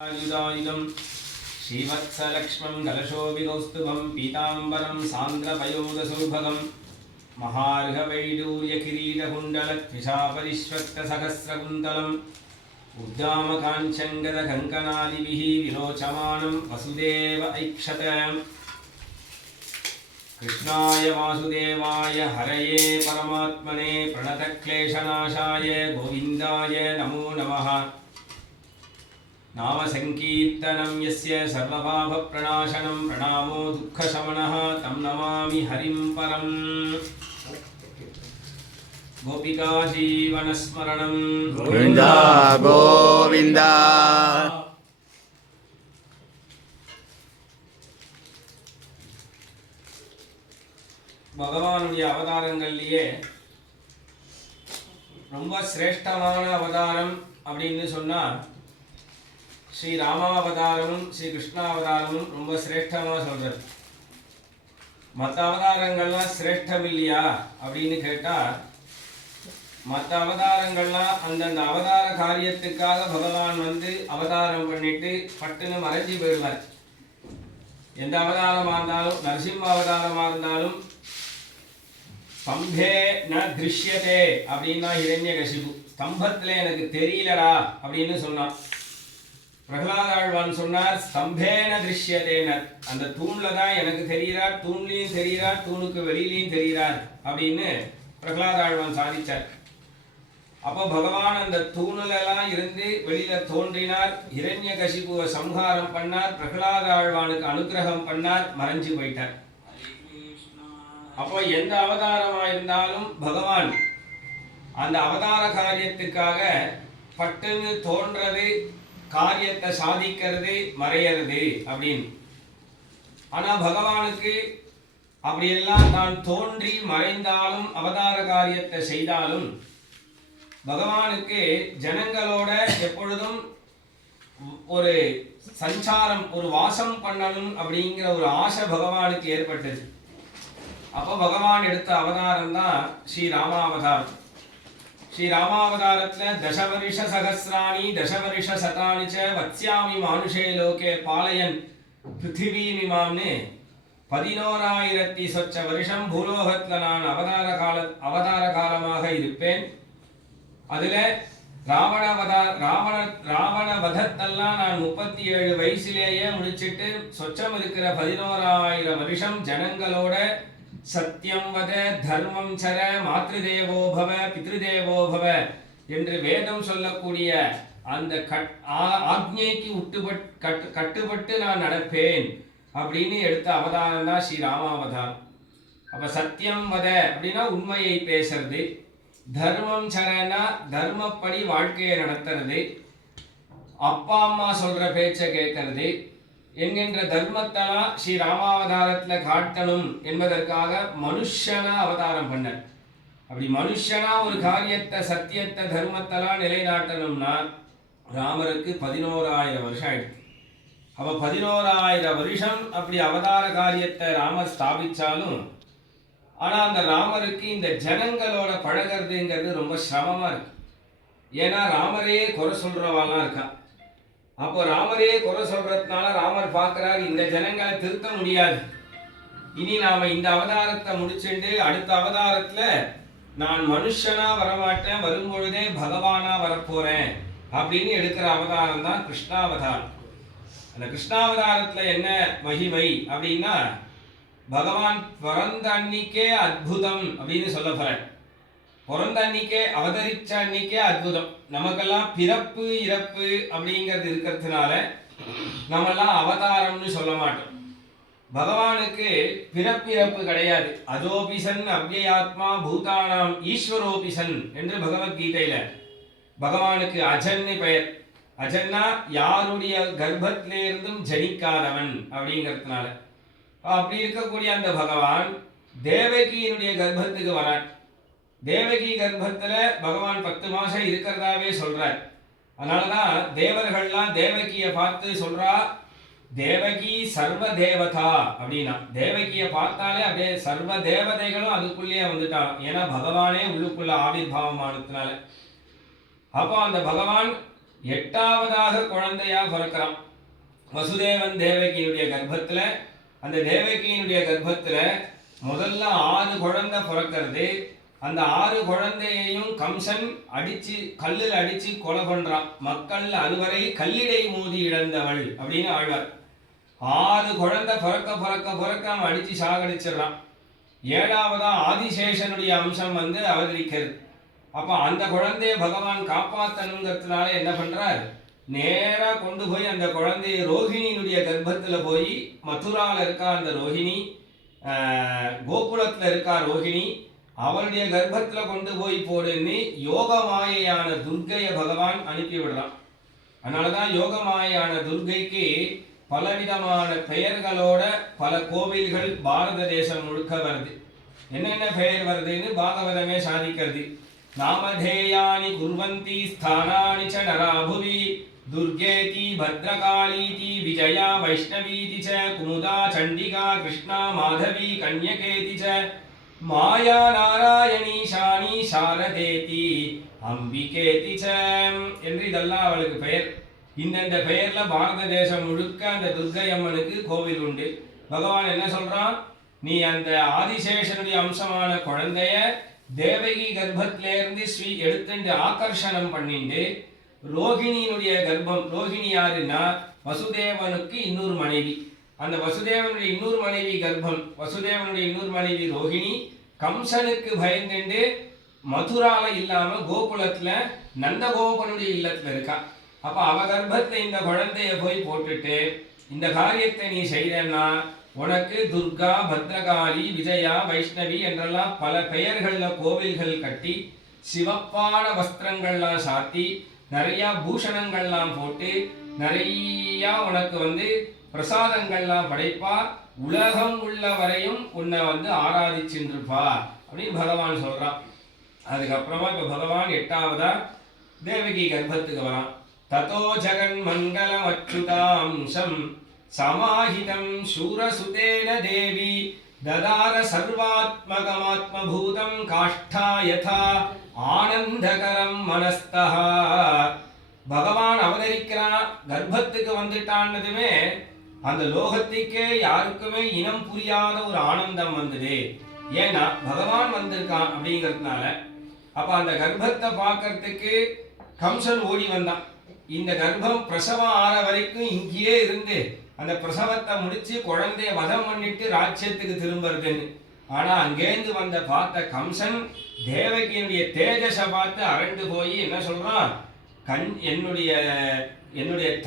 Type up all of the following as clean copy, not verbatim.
आयुधायुधं श्रीवत्सलक्ष्मं कलशोभिकौस्तुभं पीताम्बरं सान्द्रपयोदसौभगं महार्घवैडूर्यकिरीटकुण्डलत्विषापरिष्वक्तसहस्रकुन्तलम् उद्दामकाञ्चङ्गदकङ्कणादिभिः विरोचमानं वसुदेव ऐक्षत। कृष्णाय वासुदेवाय हरये परमात्मने प्रणतक्लेशनाशाय गोविन्दाय नमो नमः। नाम संकीर्तनं यस्य सर्वपापप्रणाशनं प्रणामो दुःखशमनः तं नमामि हरिं परम्। गोपिका जीवनस्मरणं गोविन्द गोविन्द। பகவானுடைய அவதாரங்கள்லயே ரொம்ப சிரேஷ்டமான அவதாரம் அப்படின்னு சொன்னா ஸ்ரீ ராமாவதாரமும் ஸ்ரீ கிருஷ்ணாவதாரமும் ரொம்ப சிரேஷ்டமாக சொல்றது. மற்ற அவதாரங்கள்லாம் சிரேஷ்டம் இல்லையா அப்படின்னு கேட்டால், மற்ற அவதாரங்கள்லாம் அந்தந்த அவதார காரியத்துக்காக பகவான் அவதாரம் பண்ணிட்டு பட்டுன்னு மறைஞ்சி போயிடுவார். எந்த அவதாரமாக இருந்தாலும், நரசிம்ம அவதாரமாக இருந்தாலும் ஸ்தம்பே ந திருஷ்யதே அப்படின்னா ஹிரண்யகசிபு ஸ்தம்பத்தில் எனக்கு தெரியலடா அப்படின்னு சொன்னான். பிரகலாதாழ்வான் சொன்னார் ஸ்தம்பேன திருஷ்யதேனர், அந்த தூண்ல தான் எனக்கு தெரிகிறார், தூண்லையும் தெரிகிறார், தூணுக்கு வெளியிலையும் தெரிகிறார் அப்படின்னு பிரகலாதாழ்வான் சாதிச்சார். அப்போ பகவான் அந்த தூணுலெல்லாம் இருந்து வெளியில தோன்றினார், ஹிரண்யகசிபுவை சம்ஹாரம் பண்ணார், பிரகலாதாழ்வானுக்கு அனுகிரகம் பண்ணார், மறைஞ்சு போயிட்டார். அப்போ எந்த அவதாரமா இருந்தாலும் பகவான் அந்த அவதார காரியத்துக்காக பட்டுன்னு தோன்றது, காரியத்தை சாதிக்கிறது, மறையிறது அப்படின்னு. ஆனா பகவானுக்கு அப்படியெல்லாம் தான் தோன்றி மறைந்தாலும் அவதார காரியத்தை செய்தாலும் பகவானுக்கு ஜனங்களோட எப்பொழுதும் ஒரு சஞ்சாரம், ஒரு வாசம் பண்ணணும் அப்படிங்கிற ஒரு ஆசை பகவானுக்கு ஏற்பட்டது. அப்போ பகவான் எடுத்த அவதாரம் தான் ஸ்ரீ ராமாவதாரம். ஸ்ரீ ராமாவதாரத்துல தசவருஷ சகசிராணி தசவருஷ சதானி ச வத்ஸ்யாமி மானுஷே லோகே பாலயன் பிருத்திவீமிமாம்னு 11,000 சொச்ச வருஷம் பூலோகத்துல நான் அவதார காலமாக இருப்பேன். அதுல ராவண வதத்தெல்லாம் நான் 37 வயசுலேயே முடிச்சிட்டு சொச்சம் இருக்கிற 11,000 வருஷம் ஜனங்களோட சத்தியம் வத தர்மம் சர மாத்ருதேவோ பவ பித்ருதேவோ பவ என்று வேதம் சொல்லக்கூடிய அந்த ஆக்ஞைக்கு கட்டுப்பட்டு நான் நடப்பேன் அப்படின்னு எடுத்த அவதாரம் தான் ஸ்ரீ ராமாவதாரம். அப்ப சத்தியம் வத அப்படின்னா உண்மையை பேசுறது, தர்மம் சரனா தர்மப்படி வாழ்க்கையை நடத்துறது, அப்பா அம்மா சொல்ற பேச்சை கேட்கறது என்கின்ற தர்மத்தெல்லாம் ஸ்ரீ ராமாவதாரத்துல காட்டணும் என்பதற்காக மனுஷனா அவதாரம் பண்ண. அப்படி மனுஷனா ஒரு காரியத்தை, சத்தியத்தை, தர்மத்தெல்லாம் நிலைநாட்டணும்னா ராமருக்கு 11,000 வருஷம் ஆயிடுச்சு. அப்ப 11,000 வருஷம் அப்படி அவதார காரியத்தை ராமர் ஸ்தாபிச்சாலும், ஆனா அந்த ராமருக்கு இந்த ஜனங்களோட பழகிறதுங்கிறது ரொம்ப சிரமமா இருக்கு. ஏன்னா ராமரே குறை சொல்றவாலாம் இருக்கா. அப்போ ராமரே குறை சொல்றதுனால ராமர் பார்க்கிறார், இந்த ஜனங்களை திருத்த முடியாது, இனி நாம இந்த அவதாரத்தை முடிச்சுட்டு அடுத்த அவதாரத்துல நான் மனுஷனா வரமாட்டேன், வரும்பொழுதே பகவானா வரப்போறேன் அப்படின்னு எடுக்கிற அவதாரம் தான் கிருஷ்ணாவதாரம். அந்த கிருஷ்ணாவதாரத்துல என்ன மகிமை அப்படின்னா, பகவான் பிறந்த அன்னிக்கே அற்புதம் அப்படின்னு சொல்ல போறேன். பிறந்த அன்னிக்கே, அவதரிச்ச அன்னிக்கே அற்புதம். நமக்கெல்லாம் பிறப்பு இறப்பு அப்படிங்கிறது இருக்கிறதுனால நம்மெல்லாம் அவதாரம்னு சொல்ல மாட்டோம். பகவானுக்கு பிறப்பிறப்பு கிடையாது. அதோபிசன் அவ்யயாத்மா பூதானாம் ஈஸ்வரோபிசன் என்று பகவத்கீதையில பகவானுக்கு அஜன்னு பெயர். அஜன்னா யாருடைய கர்ப்பத்திலிருந்தும் ஜனிக்காதவன் அப்படிங்கிறதுனால. அப்படி இருக்கக்கூடிய அந்த பகவான் தேவகியினுடைய கர்ப்பத்துக்கு வரான். தேவகி கர்ப்பத்துல பகவான் 10 மாசம் இருக்கிறதாவே சொல்றார். அதனாலதான் தேவர்கள்லாம் தேவகியை பார்த்து சொல்றா, தேவகி சர்வ தேவதா அப்படின்னா. தேவகியை பார்த்தாலே அப்படியே சர்வ தேவதைகளும் அதுக்குள்ளேயே வந்துட்டான். ஏன்னா பகவானே உள்ளுக்குள்ள ஆவிர்வாவமானதுனால. அப்போ அந்த பகவான் 8ஆவதாக குழந்தையா பிறக்கிறான். வசுதேவன் தேவகியினுடைய கர்ப்பத்துல, அந்த தேவகியினுடைய கர்ப்பத்துல முதல்ல 6 குழந்தை பிறக்கிறது. அந்த 6 குழந்தையையும் கம்சன் அடிச்சு கல்லில் அடிச்சு கொலை பண்றான். மக்கள் அறுவரை கல்லிடை மோதி இழந்தவள் அப்படின்னு ஆழ்வார். 6 குழந்தை பிறக்க பிறக்க பிறக்க அவன் அடிச்சு சாகடிச்சிடறான். 7ஆவதா ஆதிசேஷனுடைய அம்சம் வந்து அவதரிக்கிறது. அப்ப அந்த குழந்தைய பகவான் காப்பாத்தணுங்கிறதுனால என்ன பண்றார், நேரா கொண்டு போய் அந்த குழந்தைய ரோஹிணியினுடைய கர்ப்பத்துல போய், மதுரால இருக்கா அந்த ரோஹிணி, கோகுலத்துல இருக்கா ரோஹிணி, அவளுடைய கர்ப்பத்துல கொண்டு போய் போடுன்னு யோகமாயான துர்க்கைய பகவான் அனுப்பி விடுறான். அதனாலதான் யோகமாயான துர்க்கைக்கு பலவிதமான பெயர்களோட பல கோவில்கள் பாரத தேசம் முழுக்க வருது. என்னென்ன பெயர் வருதுன்னு பாகவதமே சாதிக்கிறது. நாமதேயானி குர்வந்தி ஸ்தானானி ச நராபுவி துர்கேதி பத்ரகாளீதி விஜயா வைஷ்ணவீதி ச குமுதா சண்டிகா கிருஷ்ணா மாதவி கன்யகேதி ச மாயா நாராயணி ஷானி சாரதேதி அம்பிகேதி ச என்று இதெல்லாம் அவளுக்கு பெயர். இந்த பெயர்ல பாரத தேசம் முழுக்க அந்த துர்க்கை அம்மனுக்கு கோவில் உண்டு. பகவான் என்ன சொல்றான், நீ அந்த ஆதிசேஷனுடைய அம்சமான குழந்தைய தேவகி கர்ப்பத்திலிருந்து ஸ்ரீ எடுத்துட்டு ஆகர்ஷணம் பண்ணிட்டு ரோகிணியினுடைய கர்ப்பம், ரோகிணி யாருன்னா வசுதேவனுக்கு இன்னொரு மனைவி. அந்த வசுதேவனுடைய இன்னொரு மனைவி கர்ப்பம், வசுதேவனுடைய இன்னொரு மனைவி ரோகிணி கம்சனுக்கு பயந்துண்டு மதுரால இல்லாம கோகுலத்துல நந்தகோபனுடைய இல்லத்துல இருக்கா. அப்ப அவ கர்ப்பத்துல இந்த குழந்தைய போய் போட்டுட்டு இந்த காரியத்தை நீ செய்யறன்னா உனக்கு துர்கா பத்ரகாளி விஜயா வைஷ்ணவி என்றெல்லாம் பல பெயர்கள்ல கோவில்கள் கட்டி சிவப்பான வஸ்திரங்கள்லாம் சாத்தி நிறைய பூஷணங்கள்லாம் போட்டு நிறைய உனக்கு வந்து பிரசாதங்கள்லாம் படைப்பா, உலகம் உள்ள வரையும் உன்னை வந்து ஆராதிச்சுருப்பா அப்படின்னு பகவான் சொல்றான். அதுக்கப்புறமா இப்ப பகவான் 8ஆவதா தேவகி கர்ப்பத்துக்கு வரான். ததோ ஜகன் மங்களம் அச்சுதாம்சம் சமாஹிதம் சூரசுதேன தேவி ததார சர்வாத்மகமாத்மபூதம் காஷ்டா யதா ஆனந்தகரம் மனஸ்தஹ. பகவான் அவதரிக்கிறான், கர்ப்பத்துக்கு வந்துட்டான்னதுமே அந்த லோகத்துக்கே யாருக்குமே இனம் புரியாத ஒரு ஆனந்தம் வந்தது. ஏன்னா பகவான் வந்திருக்கான் அப்படிங்கிறதுனால. அப்ப அந்த கர்ப்பத்தை பார்க்கறதுக்கு கம்சன் ஓடி வந்தான். இந்த கர்ப்பம் பிரசவம் ஆற வரைக்கும் இங்கேயே இருந்து அந்த பிரசவத்தை முடிச்சு குழந்தைய வதம் பண்ணிட்டு ராஜ்யத்துக்கு திரும்புறதுன்னு. ஆனா அங்கேருந்து வந்த பார்த்த கம்சன் தேவகியினுடைய தேஜஸை பார்த்து அரண்டு போய் என்ன சொல்றான், என்னுடைய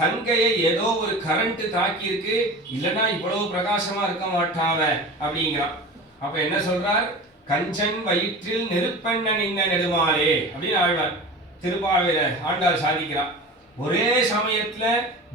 தங்கையை ஏதோ ஒரு கரண்ட் தாக்கி இருக்கு, இல்லைன்னா இவ்வளவு பிரகாசமா இருக்க மாட்டாவ அப்படிங்கிறான். அப்ப என்ன சொல்றார், கஞ்சன் வயிற்றில் நெருப்பெண்ண நின்ன நெடுமாலே அப்படின்னு ஆழ்வார் திருப்பாவையில ஆண்டாள் சாதிக்கிறான். ஒரே சமயத்துல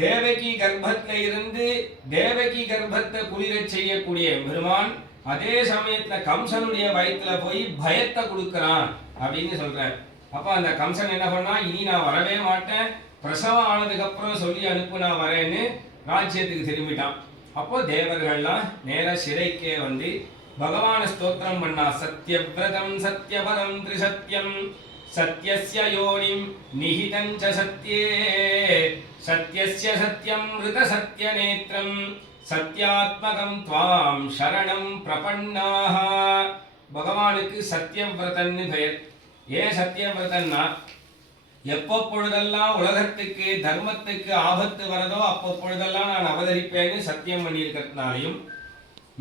தேவகி கர்ப்பத்துல இருந்து தேவகி கர்ப்பத்தை குளிரச் செய்யக்கூடிய பெருமான் அதே சமயத்துல கம்சனுடைய வயிற்றுல போய் பயத்தை கொடுக்கறான் அப்படின்னு சொல்றார். அப்ப அந்த கம்சன் என்ன பண்ணா, இனி நான் வரவே மாட்டேன், பிரசவம் ஆனதுக்கு அப்புறம் சொல்லி அனுப்பு நான் வரேன்னு ராஜ்யத்துக்கு திரும்பிட்டான். அப்போ தேவர்கள்லாம் நேர சிறைக்கே வந்து பகவான ஸ்தோத்திரம் பண்ணா. சத்யவ்ரதம் சத்யபரம் த்ரிசத்யம் சத்யஸ்ய யோனிம் நிஹிதம் ச சத்யே சத்யஸ்ய சத்யம் ரித சத்ய நேத்ரம் சத்யாத்மகம் த்வாம் சரணம் பிரபன்னாஹ. பகவானுக்கு சத்யவ்ரதன்னு பெயர். ஏன் சத்யவ்ரதன்னா, எப்பொழுதெல்லாம் உலகத்துக்கு தர்மத்துக்கு ஆபத்து வரதோ அப்பொழுதெல்லாம் நான் அவதரிப்பேன்னு சத்தியம் பண்ணியிருக்கிறதுனாலையும்,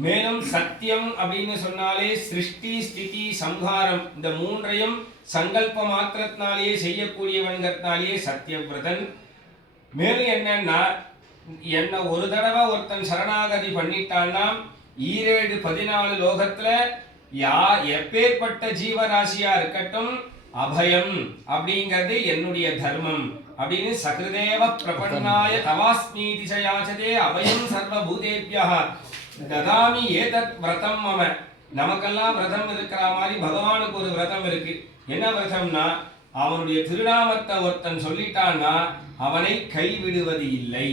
மேலும் சத்தியம் அப்படின்னு சொன்னாலே சிருஷ்டி ஸ்திதி சம்ஹாரம் இந்த மூன்றையும் சங்கல்ப மாத்திரத்தினாலேயே செய்யக்கூடியவன்கிறதுனாலேயே சத்யவ்ரதன். மேலும் என்னன்னா, என்ன ஒரு தடவை ஒருத்தன் சரணாகதி பண்ணிட்டான்னா 14 லோகத்துல எப்பேற்பட்ட ஜீவராசியா இருக்கட்டும் அபயம் அப்படிங்கிறது என்னுடைய தர்மம் அப்படின்னு சகிருதேவ பிரபன்னாய தவாஸ்மீதி சயாச்சதே அபயம் சர்வபூதேபியஹ ததாமி ஏதத் விரதம் மம. நமக்கெல்லாம் விரதம் இருக்கிற மாதிரி பகவானுக்கு ஒரு விரதம் இருக்கு. என்ன விரதம்னா, அவனுடைய திருநாமத்தை ஒருத்தன் சொல்லிட்டான்னா அவனை கைவிடுவது இல்லை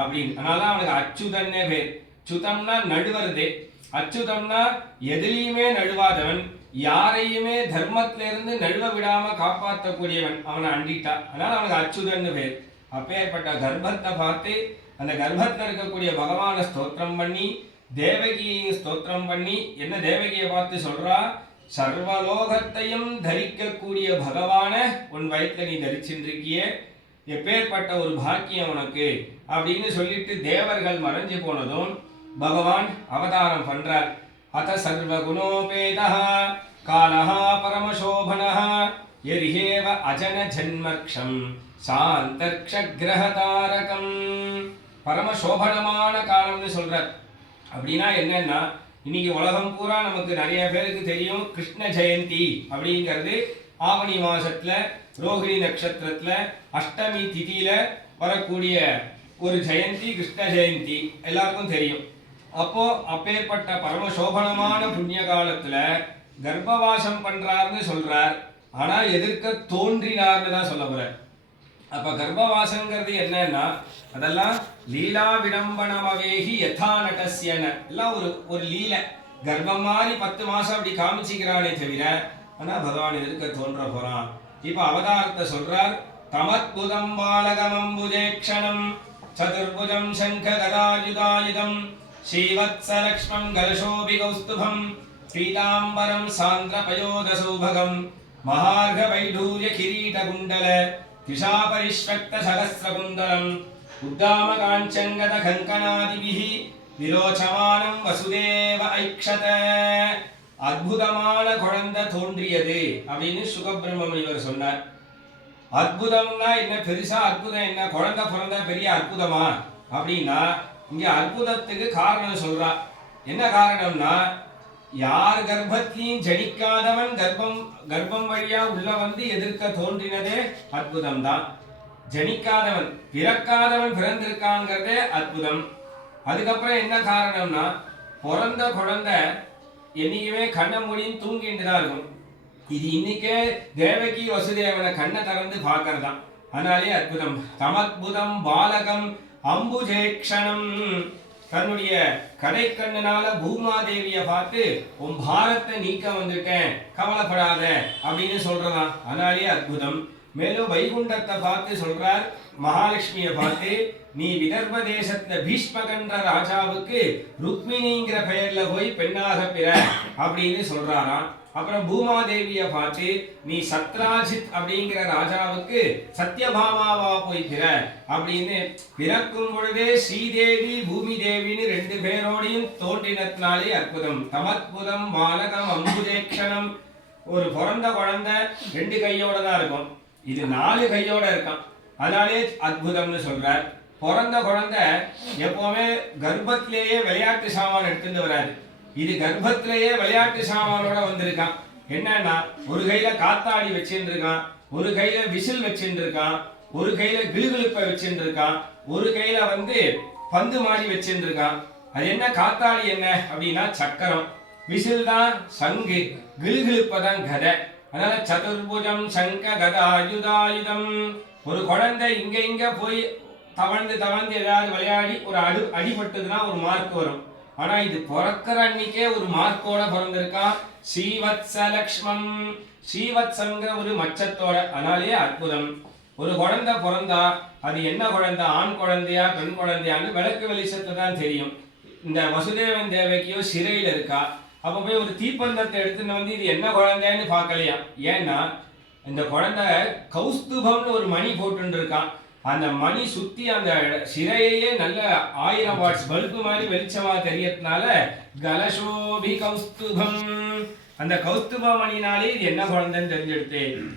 அப்படின்னு. அதனால அவனுக்கு அச்சுதன்னே பேர். சுதம்னா நடுவருதே, அச்சுதம்னா எதிலையுமே நழுவாதவன், யாரையுமே தர்மத்திலிருந்து நழுவ விடாம காப்பாற்றக்கூடியவன். அவனை அண்டிட்டா, அதனால அவனுக்கு அச்சுதன்னு பேர். அப்பேற்பட்ட கர்ப்பத்தை பார்த்து அந்த கர்ப்பத்தில் இருக்கக்கூடிய பகவானை ஸ்தோத்திரம் பண்ணி தேவகியை ஸ்தோத்திரம் பண்ணி என்ன தேவகியை பார்த்து சொல்றா, சர்வலோகத்தையும் தரிக்கக்கூடிய பகவான உன் வயிற்ற நீ தரிச்சின்றிருக்கியே, எப்பேற்பட்ட ஒரு பாக்கியம் உனக்கு அப்படின்னு சொல்லிட்டு தேவர்கள் மறைஞ்சு போனதும் பகவான் அவதாரம் பண்றார். அத சர்வ குணோபேதா காலஹா பரமசோபனஹ எரிஹேவ அஜன ஜன்மக்ஷம் சாந்தர்க்ஷக்ரஹதாரகம். பரமசோபனமான காலம்னு சொல்றார். அப்படின்னா என்னன்னா, இன்னைக்கு உலகம் பூரா நமக்கு நிறைய பேருக்கு தெரியும் கிருஷ்ண ஜெயந்தி அப்படிங்கிறது ஆவணி மாசத்துல ரோஹிணி நட்சத்திரத்துல அஷ்டமி திதியில வரக்கூடிய ஒரு ஜெயந்தி கிருஷ்ண ஜெயந்தி எல்லாருக்கும் தெரியும். அப்போ அப்பேற்பட்ட பரமசோபனமான புண்ணிய காலத்துல கர்ப்பவாசம் பண்றாருன்னு சொல்றார். ஆனா எதிர்க்க தோன்றினார்னு தான் சொல்ல போறார். அப்ப கர்ப்பவாசங்கிறது என்னன்னா, அதெல்லாம் லீலா விடம்பனமவேகி யதா நடஸ்யன, எல்லாம் ஒரு லீலை. கர்ப்பம் மாதிரி 10 மாசம் அப்படி காமிச்சிக்கிறானே தவிர ஆனா பகவான் எதிர்க்க தோன்ற போறான். இப்ப அவதாரத்தை சொல்றார். தமத்புதம் பாலகமம்புஜேக்ஷணம் சதுர்புஜம் சங்க கதாயுதாயுதம் ஸ்ரீவத்ஸலக்ஷ்மம் கலசோபி கௌஸ்துபம் பீதாம்பரம் சாந்திரபயோத சௌபகம் மகார்க வைடூர்ய கிரீட குண்டல திஷாபரிஷ்வக்த சகஸ்ரகுந்தலம் உத்தாம காஞ்சங்கத கங்கனாதிபிஹி விரோச்சமானம் வசுதேவ ஐக்ஷத. அற்புதமான குழந்தை தோன்றியது அப்படின்னு சுகபிரம்ம இவர் சொன்னார். அற்புதம்னா என்ன, பெருசா அற்புதம் என்ன, குழந்தை பிறந்த பெரிய அற்புதமா அப்படின்னா, இங்க அற்புதத்துக்கு காரணம் சொல்றா. என்ன காரணம்னா, யார் கர்ப்பத்தையும் ஜனிக்காதவன் கர்ப்பம் வழியா உள்ள வந்து எதிர்க்க தோன்றினதே அற்புதம் தான். ஜனிக்காதவன் பிறக்காதவன் பிறந்திருக்காங்கிறதே அற்புதம். அதுக்கப்புறம் என்ன காரணம்னா, பிறந்த குழந்தை என்னைக்குமே கண்ணை மூடின்னு தூங்கிட்டு தான் இருக்கும். இது இன்னைக்கே தேவகி வசுதேவனை கண்ணை திறந்து பார்க்கறதான். அதனாலே அற்புதம். தமத்புதம் பாலகம் அம்புஜேக்ஷணம், தன்னுடைய கடைக்கண்ணனால பூமாதேவியை பார்த்து உன் பாரத்தை நீக்க வந்துட்டேன் கவலைப்படாத அப்படின்னு சொல்றதான். அதனாலே அற்புதம். மேலும் வைகுண்டத்தை பார்த்து சொல்றார், மகாலட்சுமியை பார்த்து நீ விதர்ப தேசத்துல பீஷ்மகன்ற ராஜாவுக்கு ருக்மிணிங்கிற பெயர்ல போய் பெண்ணாக பிற அப்படின்னு சொல்றாராம். அப்புறம் பூமாதேவியை பார்த்து நீ சத்ராஜித் அப்படிங்கிற ராஜாவுக்கு சத்யபாமாவா போய் பிற அப்படின்னு, பிறக்கும் பொழுதே ஸ்ரீதேவி பூமி தேவின்னு 2 பேரோடையும் தோன்றினத்தினாலே அற்புதம். தமத்புதம் பாலகம் அம்புஜேக்ஷணம். ஒரு பிறந்த குழந்தை 2 கையோட தான் இருக்கும், இது 4 கையோட இருக்கான். அதனாலே அற்புதம்னு சொல்றார். பிறந்த குழந்தை எப்பவுமே கர்ப்பத்திலேயே விளையாட்டு சாமான் எடுத்துட்டு வராது. இது கர்ப்பத்திலேயே விளையாட்டு சாமானோட வந்திருக்கான். என்னன்னா, ஒரு கையில காத்தாடி வச்சுட்டு இருக்கான், ஒரு கையில விசில் வச்சுட்டு இருக்கான், ஒரு கையில கிளுகிழுப்பை வச்சுட்டு இருக்கான், ஒரு கையில பந்து மாடி வச்சுட்டு இருக்கான். அது என்ன, காத்தாடி என்ன அப்படின்னா சக்கரம், விசில் தான் சங்கு, கிளுகிழுப்பை தான் கதை. அதனால சதுர்புஜம் சங்க கதாயுதாயுதம். ஒரு குழந்தை இங்க போய் தவழ்ந்து ஏதாவது விளையாடி ஒரு அடிபட்டதுன்னா ஒரு மார்க் வரும். ஆனா இது பிறக்கிற அன்னைக்கே ஒரு மார்க்கோட பிறந்திருக்கான். ஸ்ரீவத்ஸலக்ஷ்மம், ஸ்ரீவத்ஸங்கிற ஒரு மச்சத்தோட. அதனாலே அற்புதம். ஒரு குழந்தை பிறந்தா அது என்ன குழந்தை, ஆண் குழந்தையா பெண் குழந்தையான்னு விளக்கு வெளிச்சத்தை தான் தெரியும். இந்த வசுதேவன் தேவகியோ சிறையில் இருக்கா. அப்ப போய் ஒரு தீப்பந்தத்தை எடுத்துன்னு இது என்ன குழந்தைன்னு பார்க்கலையா. ஏன்னா இந்த குழந்தை கௌஸ்துபம்னு ஒரு மணி போட்டு இருக்கான். அந்த மணி சுத்தி அந்த சிறையே நல்ல 1000 வாட்ஸ் பல்பு மாதிரி வெளிச்சமா தெரியறதுனால கலசோபி கௌஸ்துபம், அந்த கௌஸ்துப மணினாலே இது என்ன குழந்தைன்னு தெரிஞ்செடுத்து.